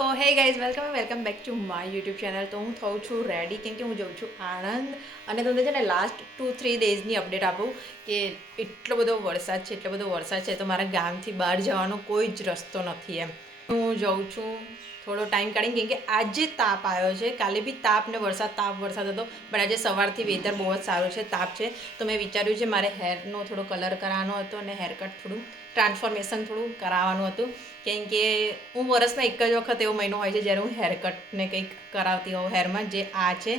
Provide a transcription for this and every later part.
Hey guys welcome back to my YouTube channel. તો હું થઉં છું રેડી કેમ કે હું જાઉં છું આણંદ અને તમને છે ને લાસ્ટ 2-3 ડેઝની અપડેટ આપું કે એટલો બધો વરસાદ છે તો મારા ગામથી બહાર જવાનો કોઈ જ રસ્તો નથી એમ. હું જાઉં છું થોડો ટાઈમ કાઢીને કેમ કે આજે તાપ આવ્યો છે. કાલે બી તાપ ને વરસાદ હતો પણ આજે સવારથી વેધર બહુ જ સારું છે, તાપ છે. તો મેં વિચાર્યું છે મારે હેરનો થોડો કલર કરાવવાનો હતો અને હેરકટ થોડું ટ્રાન્સફોર્મેશન થોડું કરાવવાનું હતું કેમ કે હું વર્ષમાં એક જ વખત એવો મહિનો હોય છે જ્યારે હું હેરકટને કંઈક કરાવતી હોઉં હેરમાં. જે આ છે,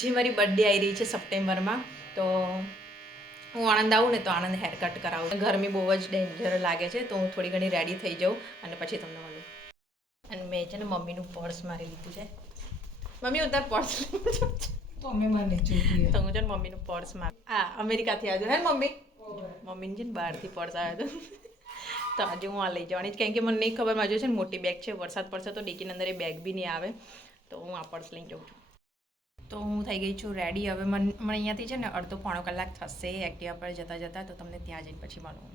જે મારી બર્થડે આવી રહી છે સપ્ટેમ્બરમાં. તો હું આણંદ આવું ને તો આણંદ હેરકટ કરાવું. ગરમી બહુ જ ડેન્જર લાગે છે તો હું થોડી ઘણી રેડી થઈ જાઉં અને પછી તમને મળું. અને મેં છે ને મમ્મીનું પર્સ મારી લીધું છે. મમ્મી હું તાર પર્સ તો અમે મને જોઈએ તો હું છે ને મમ્મીનું પર્સ અમેરિકાથી આવ્યું હે મમ્મી. મમ્મીને છે ને બહારથી પર્સ આવ્યો હતો તો આજે હું આ લઈ જવાની જ કેમ કે મને નહીં ખબર મારી છે ને મોટી બેગ છે. વરસાદ પડશે તો ડીકીની અંદર એ બેગ બી નહીં આવે તો હું આ પર્સ લઈને જાઉં છું. તો હું થઈ ગઈ છું રેડી. હવે મને અહીંયાથી છે ને અડધો પોણો કલાક થશે એક્ટિવા પર જતાં તો તમને ત્યાં જઈને પછી મળું.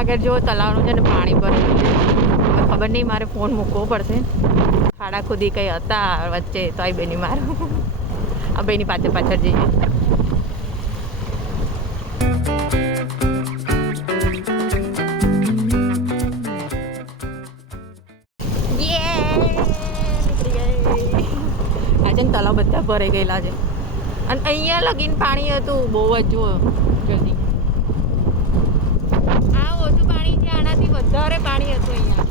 આગળ જો તલાવનું છે ને પાણી ભરવું છે. ખબર નહીં મારે ફોન મૂકવો પડશે. ખાડા ખુદી કંઈ હતા વચ્ચે તો આ બેની મારું આ બેની પાછળ જઈએ. આજે ને તલાવ બધા ભરાઈ ગયેલા છે અને અહીંયા લગીને પાણી હતું બહુ જ. જુઓ જલ્દી આ ઓછું પાણી છે, આનાથી વધારે પાણી હતું અહીંયા.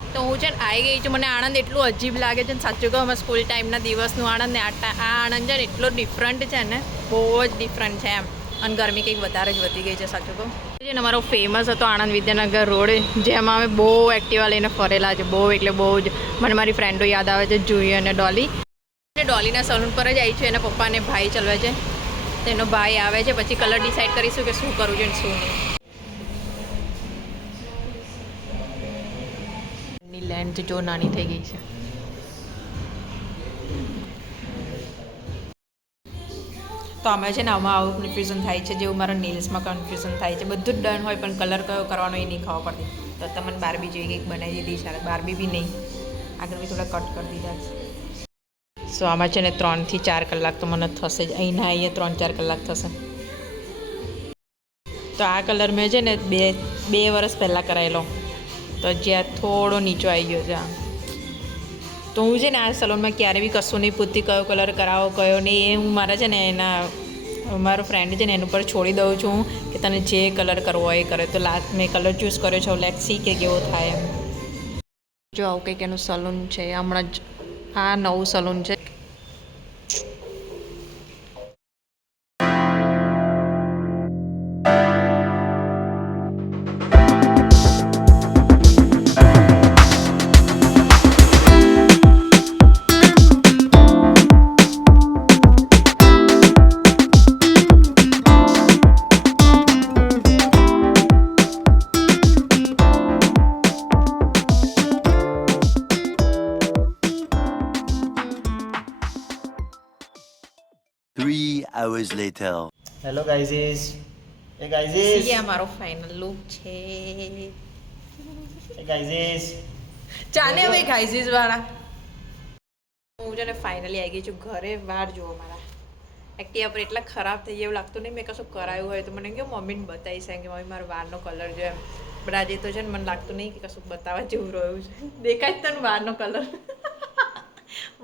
તો હું છે ને આવી ગઈ છું. મને આણંદ એટલું અજીબ લાગે છે ને સાચું કહું. અમે સ્કૂલ ટાઈમના દિવસનું આણંદ ને આ આણંદ છે ને એટલો ડિફરન્ટ છે ને, બહુ જ ડિફરન્ટ છે એમ. અને ગરમી કંઈક વધારે જ વધી ગઈ છે સાચું કહું. છે ને અમારો ફેમસ હતો આણંદ વિદ્યાનગર રોડ, જેમાં અમે બહુ એક્ટિવા લઈને ફરેલા છે. બહુ એટલે બહુ જ. મને મારી ફ્રેન્ડો યાદ આવે છે, જુઈ અને ડોલી. ડોલીના સલૂન પર જ આવી છું. એના પપ્પાને ભાઈ ચલાવે છે. તેનો ભાઈ આવે છે પછી કલર ડિસાઈડ કરીશું કે શું કરવું છે ને શું નહીં. લેન્થ જો નાની થઈ ગઈ છે. તો અમે છે ને આમાં આવું કન્ફ્યુઝન થાય છે, જેવું મારા નેલ્સમાં કન્ફ્યુઝન થાય છે. બધું જ ડન હોય પણ કલર કયો કરવાનો એ નહીં ખબર પડતી. તો તમને બારબી જોઈ કંઈક બનાવી દીધી છે. બારબી બી નહીં, આગળ બી થોડા કટ કરી દીધા છે. સો આમાં છે ને 3 થી 4 કલાક તો મને થશે જ. અહીંયા 3-4 કલાક થશે. તો આ કલર મેં છે ને બે વર્ષ પહેલાં કરાયેલો, તો જ્યાં થોડો નીચો આવી ગયો છે. તો હું છે ને આ સલૂનમાં ક્યારે બી કશું નહીં પૂછતી કયો કલર કરાવો કયો નહીં. એ હું મારા છે ને મારો ફ્રેન્ડ છે ને એના ઉપર છોડી દઉં છું કે તને જે કલર કરવો હોય એ કરે. તો લાસ્ટ મેં કલર ચૂઝ કર્યો છે. લેટ્સ સી કે કેવો થાય એમ. જો આવું કંઈક એનું સલૂન છે. હમણાં જ આ નવું સલૂન છે. Hours later. હેલો ગાઈઝીસ. એ ગાઈઝીસ. એ અમારો ફાઇનલ લુક છે. એ ગાઈઝીસ. ચાલે હવે ગાઈઝીસ વાળા. હું છે ને ફાઇનલી આવી ગઈ છું ઘરે. વાર જુઓ મારા એક્ટિવા પર એટલા ખરાબ થઈ ગયા એવું લાગતું નહીં. મેં કશું કરાયું હોય તો મને કે મમ્મીને બતાવી છે કે મમ્મી મારા વાળનો કલર જો એમ. પણ આજે તો છે ને મને લાગતું નહીં કે કશું બતાવવા જેવું રહ્યું છે. દેખાય જ તને વાળનો કલર?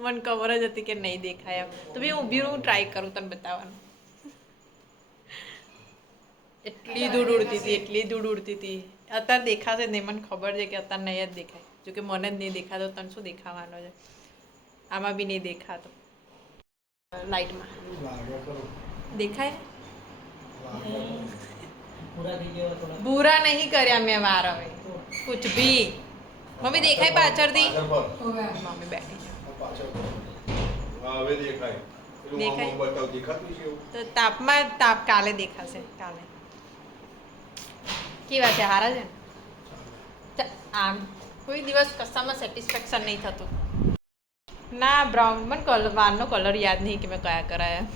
મને ખબર જ હતી કે નહીં દેખાય એમ. તો બી ઊભી હું ટ્રાય કરું તને બતાવવાનું. એટલી દૂર ઉડતી હતી. અત્યારે દેખાશે નહીં, મને ખબર છે કે અત્યારે નહીં જ દેખાય. જોકે મને જ નહીં દેખાતો, તને શું દેખાવાનો છે? આમાં બી નહીં દેખાતો. લાઇટમાં દેખાય? ભૂરા નહીં કર્યા મેં વાર. હવે કુછ ભી. મમ્મી દેખાય પાછળથી? મમ્મી બેઠી છે. હા હવે દેખાય પેલું દેખાય? આમાં બતાવ દેખાતું છે એવું તો તાપ કાલે દેખાશે કાલે કેવા છે હારા છે ને આમ કોઈ દિવસ કશામાં સેટિસ્ફેક્શન નહીં થતું ના બ્રાઉન મને વારનો કલર યાદ નહીં કે મેં કયા કરાયા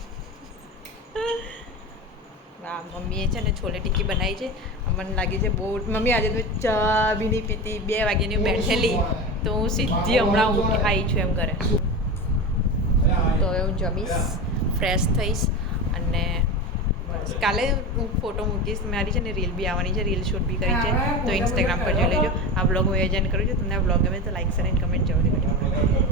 વાહ મમ્મીએ છે ને છોલે ટિક્કી બનાવી છે મને લાગે છે બહુ મમ્મી આજે તો ચા બી નહીં પીતી 2 વાગ્યાની બેઠેલી તો હું સીધી હમણાં આવી છું એમ ઘરે તો હવે હું જમીશ ફ્રેશ થઈશ અને બસ કાલે હું ફોટો મૂકીશ મારી છે ને રીલ બી આવવાની છે રીલ શૂટ બી કરી છે તો ઇન્સ્ટાગ્રામ પર જોઈ લેજો આ બ્લોગ હું આયોજન કરું છું તમને આ બ્લોગ ગમે તો લાઈક શેર એન્ડ કમેન્ટ જરૂરથી કરજો